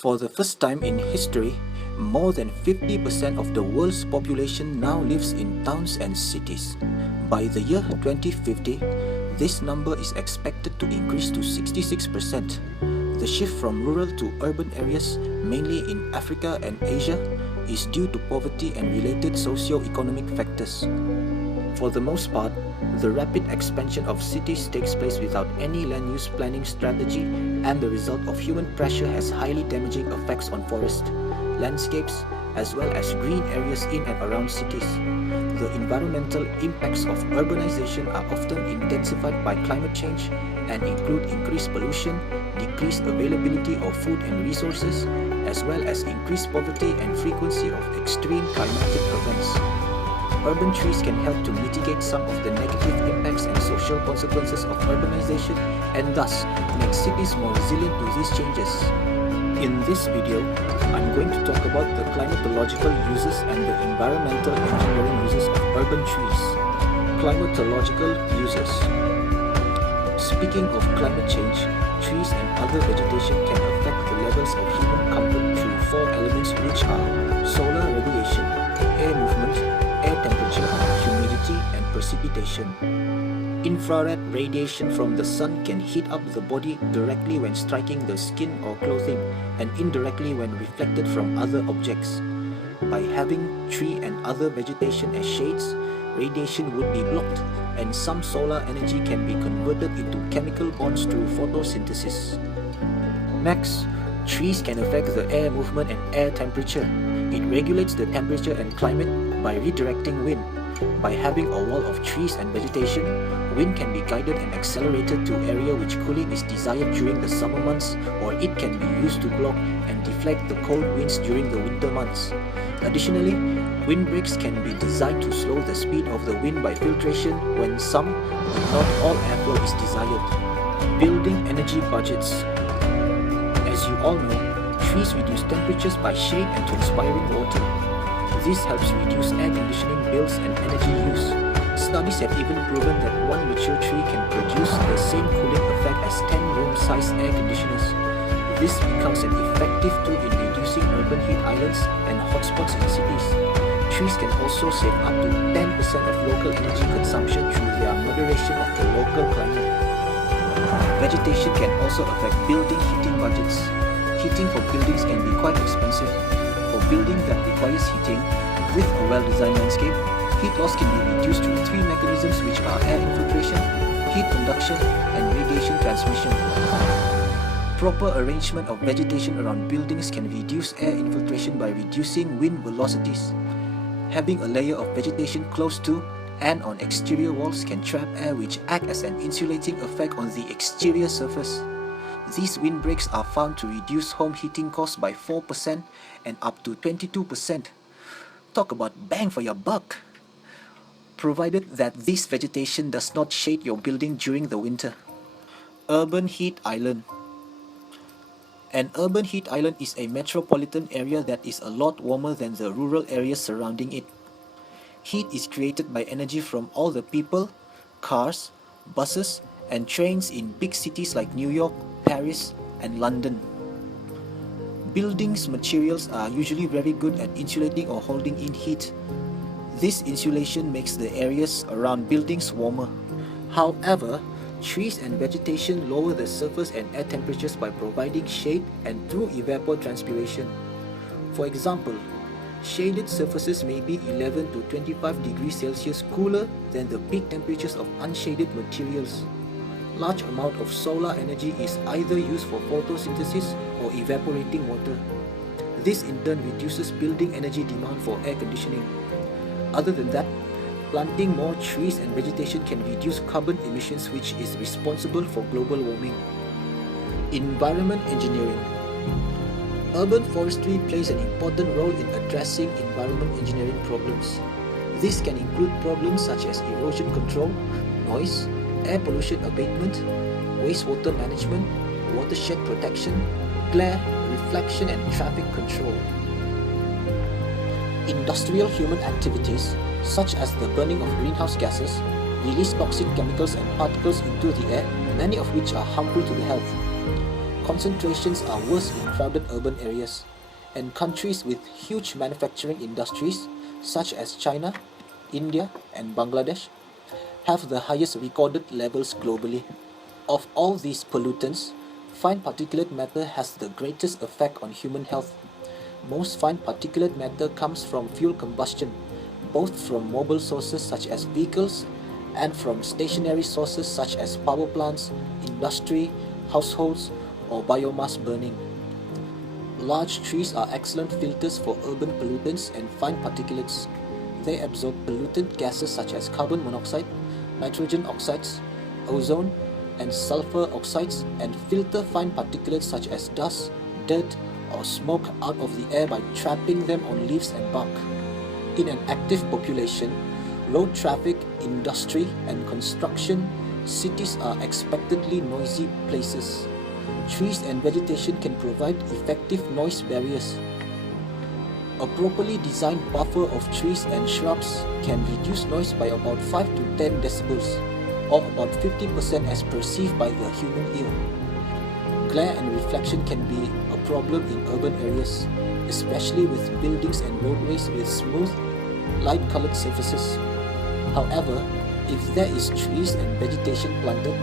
For the first time in history, more than 50% of the world's population now lives in towns and cities. By the year 2050, this number is expected to increase to 66%. The shift from rural to urban areas, mainly in Africa and Asia, is due to poverty and related socio-economic factors. For the most part, the rapid expansion of cities takes place without any land use planning strategy, and the result of human pressure has highly damaging effects on forests, landscapes, as well as green areas in and around cities. The environmental impacts of urbanization are often intensified by climate change and include increased pollution, decreased availability of food and resources, as well as increased poverty and frequency of extreme climatic events. Urban trees can help to mitigate some of the negative impacts and social consequences of urbanization and thus make cities more resilient to these changes. In this video, I'm going to talk about the climatological uses and the environmental engineering uses of urban trees. Climatological uses. Speaking of climate change, trees and other vegetation can affect the levels of human comfort through four elements, which are solar radiation, air movement, air temperature, humidity, and precipitation. Infrared radiation from the sun can heat up the body directly when striking the skin or clothing and indirectly when reflected from other objects. By having tree and other vegetation as shades, radiation would be blocked and some solar energy can be converted into chemical bonds through photosynthesis. Next, trees can affect the air movement and air temperature. It regulates the temperature and climate by redirecting wind. By having a wall of trees and vegetation, wind can be guided and accelerated to area which cooling is desired during the summer months, or it can be used to block and deflect the cold winds during the winter months. Additionally, windbreaks can be designed to slow the speed of the wind by filtration when some, but not all airflow is desired. Building energy budgets. As you all know, trees reduce temperatures by shade and transpiring water. This helps reduce air conditioning bills and energy use. Studies have even proven that one mature tree can produce the same cooling effect as 10 room-sized air conditioners. This becomes an effective tool in reducing urban heat islands and hotspots in cities. Trees can also save up to 10% of local energy consumption through their moderation of the local climate. Vegetation can also affect building heating budgets. Heating for buildings can be quite expensive. For building that requires heating, with a well-designed landscape, heat loss can be reduced through three mechanisms, which are air infiltration, heat conduction, and radiation transmission. Proper arrangement of vegetation around buildings can reduce air infiltration by reducing wind velocities. Having a layer of vegetation close to and on exterior walls can trap air, which act as an insulating effect on the exterior surface. These windbreaks are found to reduce home heating costs by 4% and up to 22%. Talk about bang for your buck! Provided that this vegetation does not shade your building during the winter. Urban heat island. An urban heat island is a metropolitan area that is a lot warmer than the rural areas surrounding it. Heat is created by energy from all the people, cars, buses, and trains in big cities like New York, Paris, and London. Buildings' materials are usually very good at insulating or holding in heat. This insulation makes the areas around buildings warmer. However, trees and vegetation lower the surface and air temperatures by providing shade and through evapotranspiration. For example, shaded surfaces may be 11 to 25 degrees Celsius cooler than the peak temperatures of unshaded materials. Large amount of solar energy is either used for photosynthesis or evaporating water. This in turn reduces building energy demand for air conditioning. Other than that, planting more trees and vegetation can reduce carbon emissions, which is responsible for global warming. Environment engineering. Urban forestry plays an important role in addressing environment engineering problems. This can include problems such as erosion control, noise, air pollution abatement, wastewater management, watershed protection, glare, reflection, and traffic control. Industrial human activities, such as the burning of greenhouse gases, release toxic chemicals and particles into the air, many of which are harmful to the health. concentrations are worse in crowded urban areas, and countries with huge manufacturing industries such as China, India, and Bangladesh have the highest recorded levels globally. Of all these pollutants, fine particulate matter has the greatest effect on human health. Most fine particulate matter comes from fuel combustion, both from mobile sources such as vehicles and from stationary sources such as power plants, industry, households, or biomass burning. Large trees are excellent filters for urban pollutants and fine particulates. They absorb pollutant gases such as carbon monoxide, nitrogen oxides, ozone, and sulfur oxides, and filter fine particulates such as dust, dirt, or smoke out of the air by trapping them on leaves and bark. In an active population, road traffic, industry, and construction, cities are expectedly noisy places. Trees and vegetation can provide effective noise barriers. A properly designed buffer of trees and shrubs can reduce noise by about 5 to 10 decibels, or about 50% as perceived by the human ear. Glare and reflection can be a problem in urban areas, especially with buildings and roadways with smooth, light-colored surfaces. However, if there is trees and vegetation planted,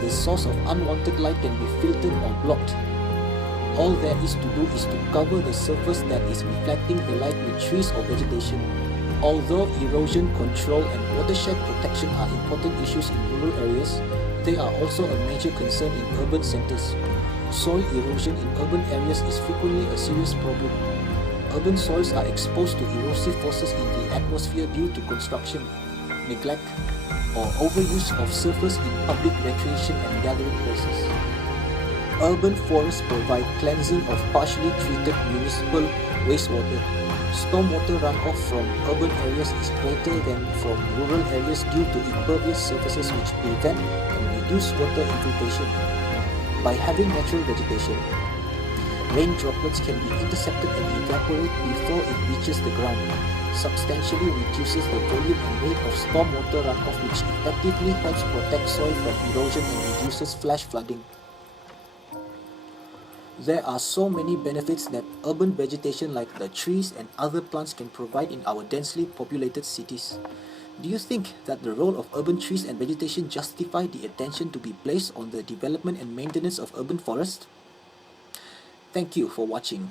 the source of unwanted light can be filtered or blocked. All there is to do is to cover the surface that is reflecting the light with trees or vegetation. Although erosion control and watershed protection are important issues in rural areas, they are also a major concern in urban centers. Soil erosion in urban areas is frequently a serious problem. Urban soils are exposed to erosive forces in the atmosphere due to construction, neglect, or overuse of surface in public recreation and gathering places. Urban forests provide cleansing of partially treated municipal wastewater. Stormwater runoff from urban areas is greater than from rural areas due to impervious surfaces which prevent and reduce water infiltration. By having natural vegetation, rain droplets can be intercepted and evaporate before it reaches the ground, substantially reduces the volume and rate of stormwater runoff, which effectively helps protect soil from erosion and reduces flash flooding. There are so many benefits that urban vegetation like the trees and other plants can provide in our densely populated cities. Do you think that the role of urban trees and vegetation justify the attention to be placed on the development and maintenance of urban forests? Thank you for watching.